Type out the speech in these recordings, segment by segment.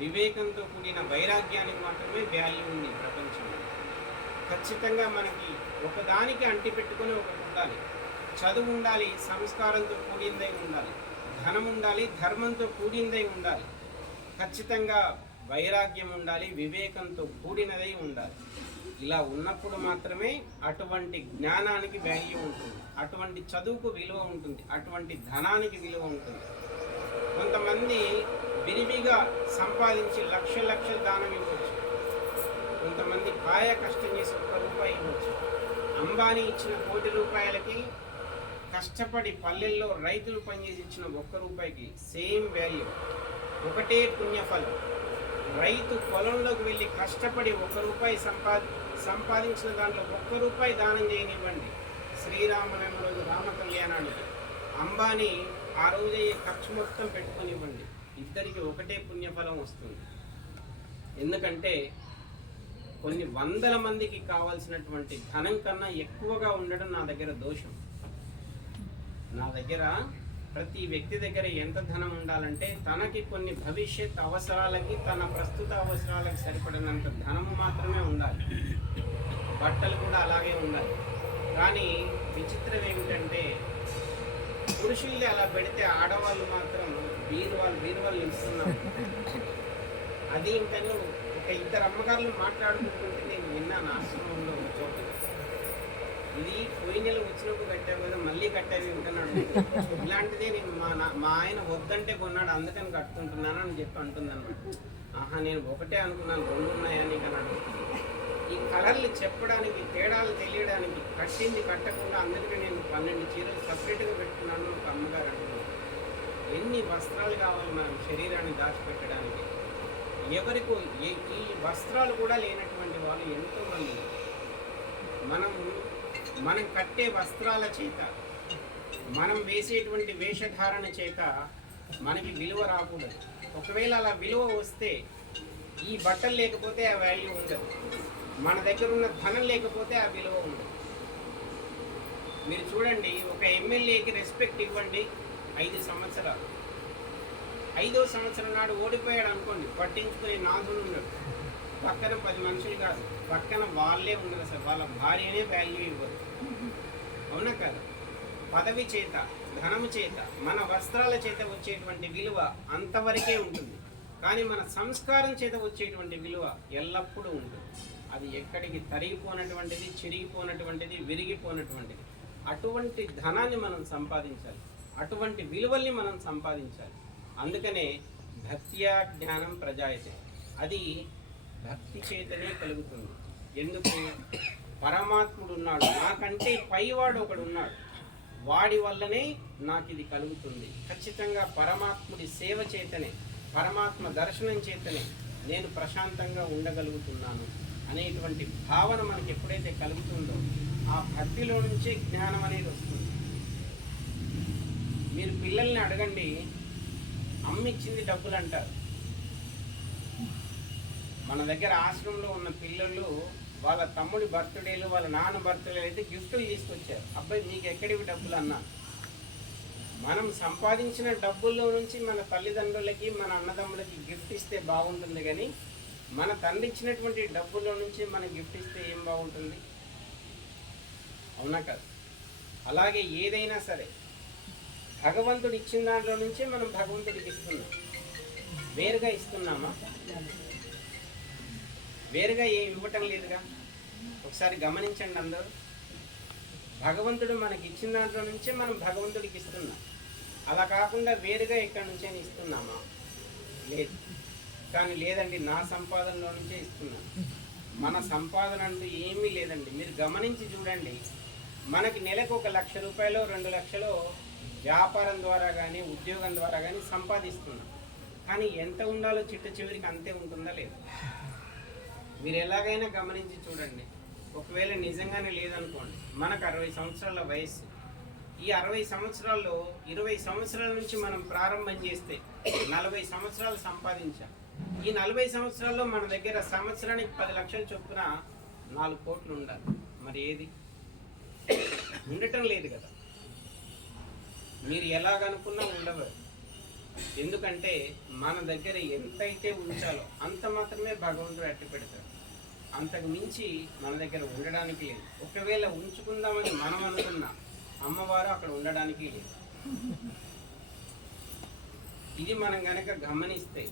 వివేకంతో కూడిన వైరాగ్యానికి మాత్రమే వాల్యూ ఉంది ప్రపంచంలో. ఖచ్చితంగా మనకి ఒకదానికి అంటిపెట్టుకుని ఒకటి ఉండాలి. చదువు ఉండాలి, సంస్కారంతో కూడిందై ఉండాలి. ధనం ఉండాలి, ధర్మంతో కూడిందై ఉండాలి. ఖచ్చితంగా వైరాగ్యం ఉండాలి, వివేకంతో కూడినదై ఉండాలి. ఇలా ఉన్నప్పుడు మాత్రమే అటువంటి జ్ఞానానికి వాల్యూ ఉంటుంది, అటువంటి చదువుకు విలువ ఉంటుంది, అటువంటి ధనానికి విలువ ఉంటుంది. కొంతమంది విరివిగా సంపాదించి లక్షలు దానం ఇవ్వచ్చు. కొంతమంది కాయ కష్టం చేసి ₹1 ఇవ్వచ్చు. అంబానీ ఇచ్చిన ₹1,00,00,000కి కష్టపడి పల్లెల్లో రైతులు పనిచేసి ఇచ్చిన ₹1 సేమ్ వాల్యూ, ఒకటే పుణ్యఫలం. రైతు పొలంలోకి వెళ్ళి కష్టపడి ₹1 సంపాదించిన దాంట్లో ₹1 దానం చేయనివ్వండి. శ్రీరామనవమి రోజు రామ కళ్యాణానికి అంబానీ ఆ రోజు ఖర్చు మొత్తం పెట్టుకొనివ్వండి, ఇద్దరికి ఒకటే పుణ్యఫలం వస్తుంది. ఎందుకంటే కొన్ని వందల మందికి కావాల్సినటువంటి ధనం కన్నా ఎక్కువగా ఉండడం నా దగ్గర దోషం. నా దగ్గర ప్రతి వ్యక్తి దగ్గర ఎంత ధనం ఉండాలంటే తనకి కొన్ని భవిష్యత్ అవసరాలకి, తన ప్రస్తుత అవసరాలకు సరిపడినంత ధనము మాత్రమే ఉండాలి. బట్టలు కూడా అలాగే ఉండాలి. కానీ విచిత్రం ఏమిటంటే పురుషుల్ని అలా పెడితే ఆడవాళ్ళు మాత్రం బీరువాళ్ళు నిలుస్తున్నారు. అది ఇంకను ఒక ఇద్దరు అమ్మగారులు మాట్లాడుకుంటుంటే నేను విన్నాను ఆశ్రమంలో చోట. ఇది పోయిన నెల వచ్చినప్పుడు కట్టావు కదా, మళ్ళీ కట్టావి ఉంటున్నాడు. ఇలాంటిదే నేను మా ఆయన వద్దంటే కొన్నాడు, అందుకని కట్టుకుంటున్నాను అని చెప్పి అంటుంది అనమాట. ఆహా, నేను ఒకటే అనుకున్నాను, 2 ఉన్నాయని అన్నాడు. ఈ కలర్లు చెప్పడానికి, తేడాలు తెలియడానికి, కట్టింది కట్టకుండా అందరికీ నేను 12 చీరలు సపరేట్గా పెట్టుకున్నాను. ఒక అమ్మగారు అంటున్నాను. ఎన్ని వస్త్రాలు కావాలి మనం శరీరాన్ని దాచిపెట్టడానికి? ఎవరికో ఈ వస్త్రాలు కూడా లేనటువంటి వాళ్ళు ఎంతోమంది. మనం కట్టే వస్త్రాల చేత, మనం వేసేటువంటి వేషధారణ చేత మనకి విలువ రాకూడదు. ఒకవేళ అలా విలువ వస్తే ఈ బట్టలు లేకపోతే ఆ వాల్యూ ఉండదు, మన దగ్గర ఉన్న ధనం లేకపోతే ఆ విలువ ఉండదు. మీరు చూడండి, ఒక ఎమ్మెల్యేకి రెస్పెక్ట్ ఇవ్వండి 5 సంవత్సరాలు. 5వ సంవత్సరం నాడు ఓడిపోయాడు అనుకోండి, పట్టించుకునే నాథుడు ఉన్నాడు. పక్కన 10 మనుషులు కాదు, పక్కన వాళ్ళే ఉండరు. అసలు వాళ్ళ భార్యనే వాల్యూ ఇవ్వరు. అవునా కదా? పదవి చేత, ధనము చేత, మన వస్త్రాల చేత వచ్చేటువంటి విలువ అంతవరకే ఉంటుంది. కానీ మన సంస్కారం చేత వచ్చేటువంటి విలువ ఎల్లప్పుడూ ఉంటుంది. అది ఎక్కడికి తరిగిపోనటువంటిది, చిరిగిపోనటువంటిది, విరిగిపోనటువంటిది. అటువంటి ధనాన్ని మనం సంపాదించాలి, అటువంటి విలువల్ని మనం సంపాదించాలి. అందుకనే భక్త్యా జ్ఞానం ప్రజాయతే, అది భక్తి చేతనే కలుగుతుంది. ఎందుకు? పరమాత్ముడు ఉన్నాడు, నాకంటే పైవాడు ఒకడు ఉన్నాడు, వాడి వల్లనే నాకు ఇది కలుగుతుంది. ఖచ్చితంగా పరమాత్ముడి సేవ చేతనే, పరమాత్మ దర్శనం చేతనే నేను ప్రశాంతంగా ఉండగలుగుతున్నాను అనేటువంటి భావన మనకి ఎప్పుడైతే కలుగుతుందో ఆ భక్తిలో నుంచే జ్ఞానం అనేది వస్తుంది. మీరు పిల్లల్ని అడగండి, అమ్మిచ్చింది డబ్బులు అంటారు. మన దగ్గర ఆశ్రమంలో ఉన్న పిల్లలు వాళ్ళ తమ్ముడి బర్త్డేలు, వాళ్ళ నాన్న బర్త్డేలు అయితే గిఫ్ట్లు తీసుకొచ్చారు. అబ్బాయి మీకు ఎక్కడివి డబ్బులు అన్నా? మనం సంపాదించిన డబ్బుల్లో నుంచి మన తల్లిదండ్రులకి, మన అన్నదమ్ములకి గిఫ్ట్ ఇస్తే బాగుంటుంది. కానీ మన తండ్రి ఇచ్చినటువంటి డబ్బుల్లో నుంచి మనం గిఫ్ట్ ఇస్తే ఏం బాగుంటుంది? అవునా కదా? అలాగే ఏదైనా సరే భగవంతుడు ఇచ్చిన దాంట్లో నుంచే మనం భగవంతుడికి ఇస్తున్నాం. వేరుగా ఇస్తున్నామా? వేరుగా ఏమి ఇవ్వటం లేదుగా. ఒకసారి గమనించండి అందరూ. భగవంతుడు మనకి ఇచ్చిన దాంట్లో నుంచే మనం భగవంతుడికి ఇస్తున్నాం. అలా కాకుండా వేరుగా ఎక్కడి నుంచే ఇస్తున్నామా? లేదు. కానీ లేదండి, నా సంపాదనలో నుంచే ఇస్తున్నాను. మన సంపాదన అంటూ ఏమీ లేదండి. మీరు గమనించి చూడండి, మనకి నెలకు ₹1,00,000 2 లక్షలు వ్యాపారం ద్వారా కానీ, ఉద్యోగం ద్వారా కానీ సంపాదిస్తున్నాం. కానీ ఎంత ఉండాలో చిట్ట చివరికి అంతే ఉంటుందా లేదా? మీరు ఎలాగైనా గమనించి చూడండి. ఒకవేళ నిజంగానే లేదనుకోండి, మనకు 60 సంవత్సరాల వయసు. ఈ 60 సంవత్సరాల్లో 20 సంవత్సరాల నుంచి మనం ప్రారంభం చేస్తే 40 సంవత్సరాలు సంపాదించాం. ఈ 40 సంవత్సరాల్లో మన దగ్గర సంవత్సరానికి 10 లక్షల చొప్పున 4 కోట్లు ఉండాలి. మరి ఏది ఉండటం లేదు కదా. మీరు ఎలాగనుకున్నా ఉండవు. ఎందుకంటే మన దగ్గర ఎంతైతే ఉంచాలో అంత మాత్రమే భగవంతుడు అట్టి పెడతాడు. అంతకు మించి మన దగ్గర ఉండడానికి లేదు. ఒకవేళ ఉంచుకుందామని మనం అనుకున్నా అమ్మవారు అక్కడ ఉండడానికి లేదు. ఇది మనం గనక గమనిస్తే,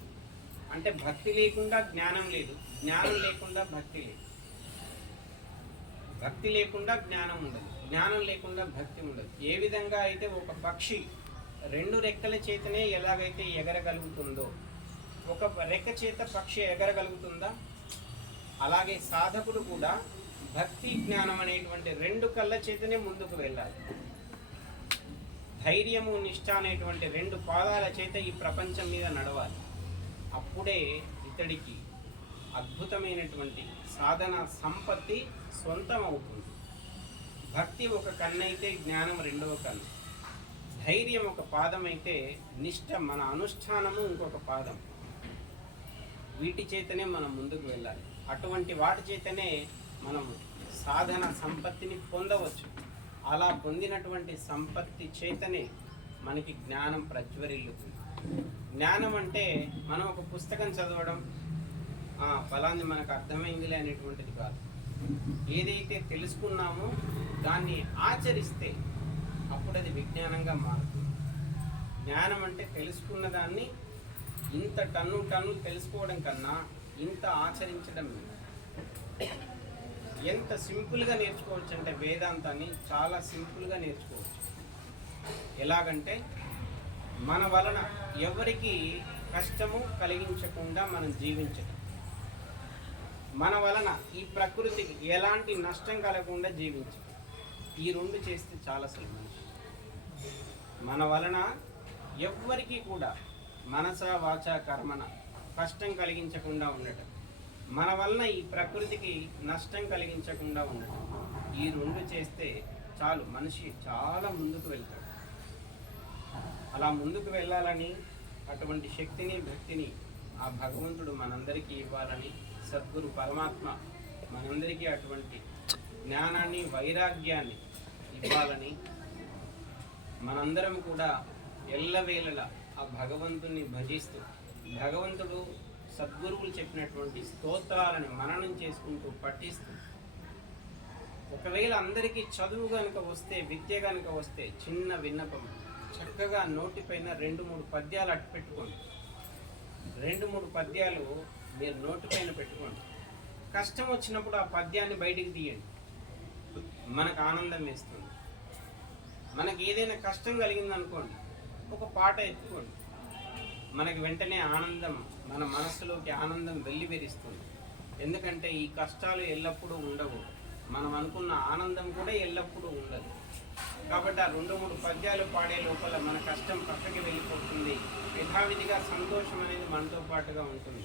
అంటే భక్తి లేకుండా జ్ఞానం లేదు, జ్ఞానం లేకుండా భక్తి లేదు, భక్తి లేకుండా జ్ఞానం ఉండదు, జ్ఞానం లేకుండా భక్తి ఉండదు. ఏ విధంగా అయితే ఒక పక్షి 2 రెక్కల చేతనే ఎలాగైతే ఎగరగలుగుతుందో, ఒక రెక్క చేత పక్షి ఎగరగలుగుతుందా, అలాగే సాధకుడు కూడా భక్తి జ్ఞానం అనేటువంటి 2 కళ్ళ చేతనే ముందుకు వెళ్ళాలి. ధైర్యము నిష్ఠ అనేటువంటి 2 పాదాల చేత ఈ ప్రపంచం మీద నడవాలి. అప్పుడే ఇతడికి అద్భుతమైనటువంటి సాధన సంపత్తి సొంతం అవుతుంది. భక్తి ఒక కన్నైతే జ్ఞానం 2వ కన్ను, ధైర్యం ఒక పాదం అయితే నిష్ఠ మన అనుష్ఠానము ఇంకొక పాదం. వీటి చేతనే మనం ముందుకు వెళ్ళాలి. అటువంటి వాటి చేతనే మనం సాధన సంపత్తిని పొందవచ్చు. అలా పొందినటువంటి సంపత్తి చేతనే మనకి జ్ఞానం ప్రజ్వరిల్లుతుంది. జ్ఞానం అంటే మనం ఒక పుస్తకం చదవడం, ఫలాన్ని మనకు అర్థమైందిలే అనేటువంటిది కాదు. ఏదైతే తెలుసుకున్నామో దాన్ని ఆచరిస్తే అప్పుడు అది విజ్ఞానంగా మారుతుంది. జ్ఞానం అంటే తెలుసుకున్న దాన్ని ఇంత టన్ను తెలుసుకోవడం కన్నా ఇంత ఆచరించడం. ఎంత సింపుల్గా నేర్చుకోవచ్చు అంటే వేదాంతాన్ని చాలా సింపుల్గా నేర్చుకోవచ్చు. ఎలాగంటే మన వలన ఎవరికి కష్టము కలిగించకుండా మనం జీవించడం, మన వలన ఈ ప్రకృతికి ఎలాంటి నష్టం కలగకుండా జీవించడం. ఈ 2 చేస్తే చాలా సులభం. మన వలన ఎవ్వరికీ కూడా మనస వాచ కర్మన కష్టం కలిగించకుండా ఉండటం, మన వలన ఈ ప్రకృతికి నష్టం కలిగించకుండా ఉండటం. ఈ 2 చేస్తే చాలు, మనిషి చాలా ముందుకు వెళ్తాడు. అలా ముందుకు వెళ్ళాలని, అటువంటి శక్తిని భక్తిని ఆ భగవంతుడు మనందరికీ ఇవ్వాలని, సద్గురు పరమాత్మ మనందరికీ అటువంటి జ్ఞానాన్ని వైరాగ్యాన్ని ఇవ్వాలని, మనందరం కూడా ఎల్లవేళలా ఆ భగవంతుని భజిస్తూ, భగవంతుడు సద్గురువులు చెప్పినటువంటి స్తోత్రాలను మననం చేసుకుంటూ పఠిస్తూ, ఒకవేళ అందరికీ చదువు కనుక వస్తే, విద్య కనుక వస్తే, చిన్న విన్నపం, చక్కగా నోటిపైన 2-3 పద్యాలు అట్టు పెట్టుకోండి. 2-3 పద్యాలు మీరు నోటిపైన పెట్టుకోండి. కష్టం వచ్చినప్పుడు ఆ పద్యాన్ని బయటికి తీయండి. మనకు ఆనందం వేస్తుంది. మనకి ఏదైనా కష్టం కలిగిందనుకోండి, ఒక పాట ఎత్తుకోండి. మనకి వెంటనే ఆనందం, మన మనస్సులోకి ఆనందం వెల్లివిరుస్తుంది. ఎందుకంటే ఈ కష్టాలు ఎల్లప్పుడూ ఉండవు, మనం అనుకున్న ఆనందం కూడా ఎల్లప్పుడూ ఉండదు. కాబట్టి ఆ 2-3 పద్యాలు పాడే లోపల మన కష్టం పక్కకి వెళ్ళిపోతుంది. యథావిధిగా సంతోషం అనేది మనతో పాటుగా ఉంటుంది.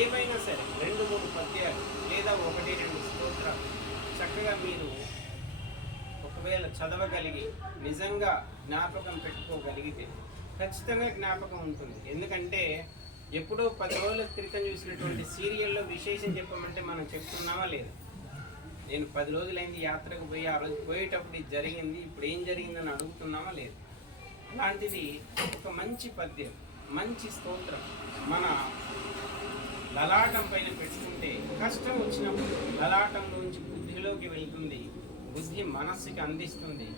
ఏవైనా సరే 2-3 పద్యాలు లేదా 1-2 స్తోత్రాలు చక్కగా మీరు ఒకవేళ చదవగలిగి నిజంగా జ్ఞాపకం పెట్టుకోగలిగితే ఖచ్చితంగా జ్ఞాపకం ఉంటుంది. ఎందుకంటే ఎప్పుడో 10 రోజుల క్రితం చూసినటువంటి సీరియల్లో విశేషం చెప్పమంటే మనం చెప్తున్నామా లేదు? నేను 10 రోజులైంది యాత్రకు పోయి, ఆ రోజు పోయేటప్పుడు ఇది జరిగింది, ఇప్పుడు ఏం జరిగిందని అడుగుతున్నామా లేదు? అలాంటిది ఒక మంచి పద్యం, మంచి స్తోత్రం మన లలాటం పైన పెట్టుకుంటే కష్టం వచ్చినప్పుడు లలాటంలోంచి బుద్ధిలోకి వెళ్తుంది, బుద్ధి మనస్సుకి అందిస్తుంది,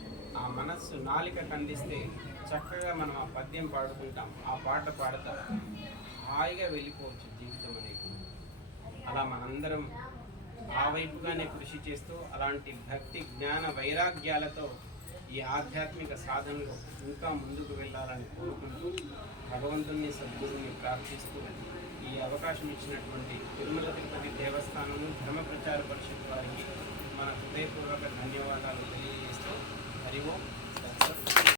ఆ మనస్సు నాలికకు అందిస్తే చక్కగా మనం ఆ పద్యం పాడుకుంటాం, ఆ పాట పాడతాం, హాయిగా వెళ్ళిపోవచ్చు జీవితం అనేది. అలా మనందరం ఆ వైపుగానే కృషి చేస్తూ అలాంటి భక్తి జ్ఞాన వైరాగ్యాలతో ఈ ఆధ్యాత్మిక సాధనలో ఇంకా ముందుకు వెళ్ళాలని కోరుకుంటూ భగవంతుని సద్గురుని ప్రార్థిస్తూ ఈ అవకాశం ఇచ్చినటువంటి తిరుమల తిరుపతి దేవస్థానము ధర్మ ప్రచార పరిషత్ వారికి మన హృదయపూర్వక ధన్యవాదాలు తెలియజేస్తూ హరి ఓం.